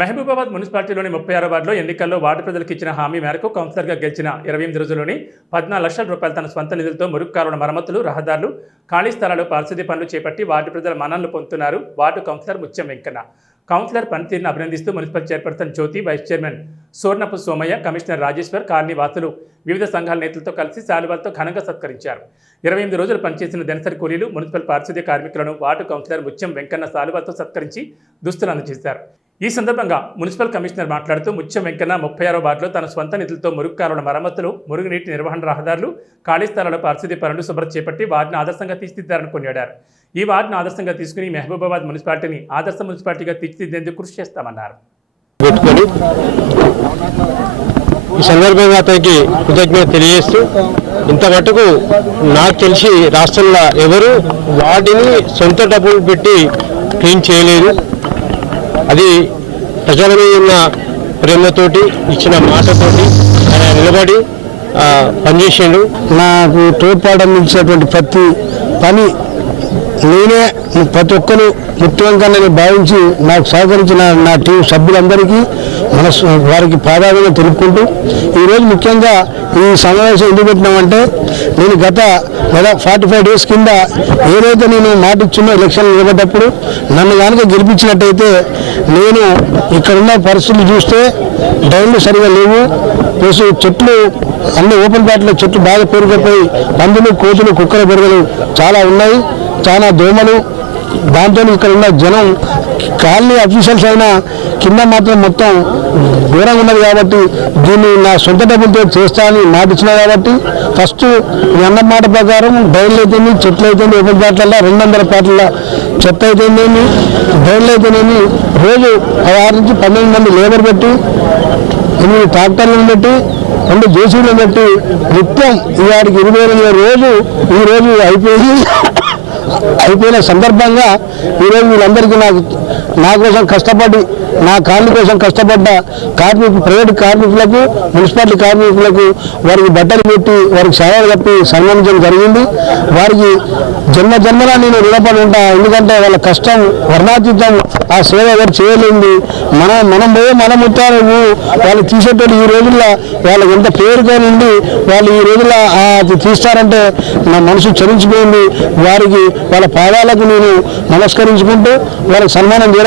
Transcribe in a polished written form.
మహబూబాబాద్ మున్సిపాలిటీలోని 36వ వార్డులో ఎన్నికల్లో వార్డు ప్రజలకు ఇచ్చిన హామీ మేరకు కౌన్సిలర్గా గెలిచిన 28 రోజుల్లోని 14 లక్షల రూపాయలు తన స్వంత నిధులతో మురుగు కాలువల మరమ్మతులు, రహదారులు, ఖాళీ స్థలాలు, పారిశుద్ధ్య పనులు చేపట్టి వార్డు ప్రజల మన్ననలు పొందుతున్నారు వార్డు కౌన్సిలర్ ముత్యం వెంకన్న. కౌన్సిలర్ పనితీరును అభినందిస్తూ municipal chairperson Jyothi, vice chairman Sornapu Somaiah, commissioner Rajeshwar, colony వాసులు వివిధ సంఘాల నేతలతో కలిసి శాలువాలతో ఘనంగా సత్కరించారు. 28 రోజులు పనిచేసిన దినసరి కూలీలు, మున్సిపల్ పారిశుద్ధ్య కార్మికులను వార్డు కౌన్సిలర్ ముత్యం వెంకన్న శాలువాలతో సత్కరించి దుస్తులు అందజేశారు. ఈ సందర్భంగా మున్సిపల్ కమిషనర్ మాట్లాడుతూ ముత్యం వెంకన్న 36వ వార్డులో తన స్వంత నిధులతో మురుగు కాలువల మరమ్మతులు, మురుగునీటి నిర్వహణ, రహదారులు, ఖాళీ స్థలాల పారిశుద్ధ్య పనులు శుభ్రత చేపట్టి వార్డును ఆదర్శంగా తీర్చిదిద్దారని కొనియాడారు. ఈ వార్డును ఆదర్శంగా తీసుకుని మహబూబాబాద్ మున్సిపాలిటీని ఆదర్శ మున్సిపాలిటీగా తీర్చిదిద్దేందుకు కృషి చేస్తామన్నారు. ఈ సందర్భంగా అతనికి కృతజ్ఞత తెలియజేస్తూ, ఇంత మటుకు నాకు తెలిసి రాష్ట్రంలో ఎవరు వాటిని సొంత డబ్బులు పెట్టి క్లీన్ చేయలేదు. అది ప్రజల మీద ఉన్న ప్రేమతోటి, ఇచ్చిన మాటతోటి ఆయన నిలబడి పనిచేసిండు. నాకు తోడ్పాటు అందించినటువంటి ప్రతి పని నేనే ప్రతి ఒక్కరు ముఖ్యంగా భావించి నాకు సహకరించిన నా టీం సభ్యులందరికీ వారికి ప్రాధాన్యత తెలుపుకుంటూ, ఈరోజు ముఖ్యంగా ఈ సమావేశం ఎందుకు పెట్టినామంటే, నేను గత 45 డేస్ కింద ఏదైతే నేను మాట ఇచ్చినో ఎలక్షన్లు నిలబడ్డప్పుడు నన్ను కనుక గెలిపించినట్టయితే నేను ఇక్కడున్న పరిస్థితులు చూస్తే డ్రైన్లు సరిగా లేవు, ప్లస్ చెట్లు అన్ని ఓపెన్ ప్లాట్లో చెట్లు బాగా పెరిగిపోయి పందులు, కోతులు, కుక్కల పెరుగులు చాలా ఉన్నాయి, చాలా దోమలు. దాంతో ఇక్కడ ఉన్న జనం కాలనీ అఫీషియల్స్ అయినా కింద మాత్రం మొత్తం దూరంగా ఉన్నది కాబట్టి దీన్ని నా సొంత డబ్బులతో చేస్తా అని మాట ఇచ్చినా కాబట్టి ఫస్ట్ అన్న మాట ప్రకారం డ్రైన్లు అయితేమి, చెట్లు అయితేమి, ఓపెన్ ప్లాట్లలో 200 ప్లాట్ల చెత్త అయితేనేమి, డ్రైన్లు అయితేనేమి రోజు 16 నుంచి 12 మంది లేబర్ పెట్టి, 8 ట్రాక్టర్లను పెట్టి, 2 జేసీబీలను పెట్టి నిత్యం ఇవాడికి 22 రోజు ఈరోజు అయిపోయిన సందర్భంగా ఈరోజు వీళ్ళందరికీ నా కోసం కష్టపడి, నా కాళ్ళ కోసం కష్టపడ్డ ప్రైవేట్ కార్మికులకు, మున్సిపాలిటీ కార్మికులకు వారికి బట్టలు పెట్టి వారికి సేవలు కప్పి సన్మానించడం జరిగింది. వారికి జన్మలా నేను రుణపడి ఉంటా. ఎందుకంటే వాళ్ళ కష్టం వర్ణాతీతం, ఆ సేవ ఎవరు చేయలేంది. మనం పోయే మనం ఉంటారు వాళ్ళు తీసేటోళ్ళు. ఈ రోజుల్లో వాళ్ళకి ఎంత పేరుగా నుండి వాళ్ళు ఈ రోజుల్లో అది తీస్తారంటే నా మనసు చలించిపోయింది. వారికి వాళ్ళ పాదాలకు నేను నమస్కరించుకుంటూ వాళ్ళకి సన్మానం చేయడం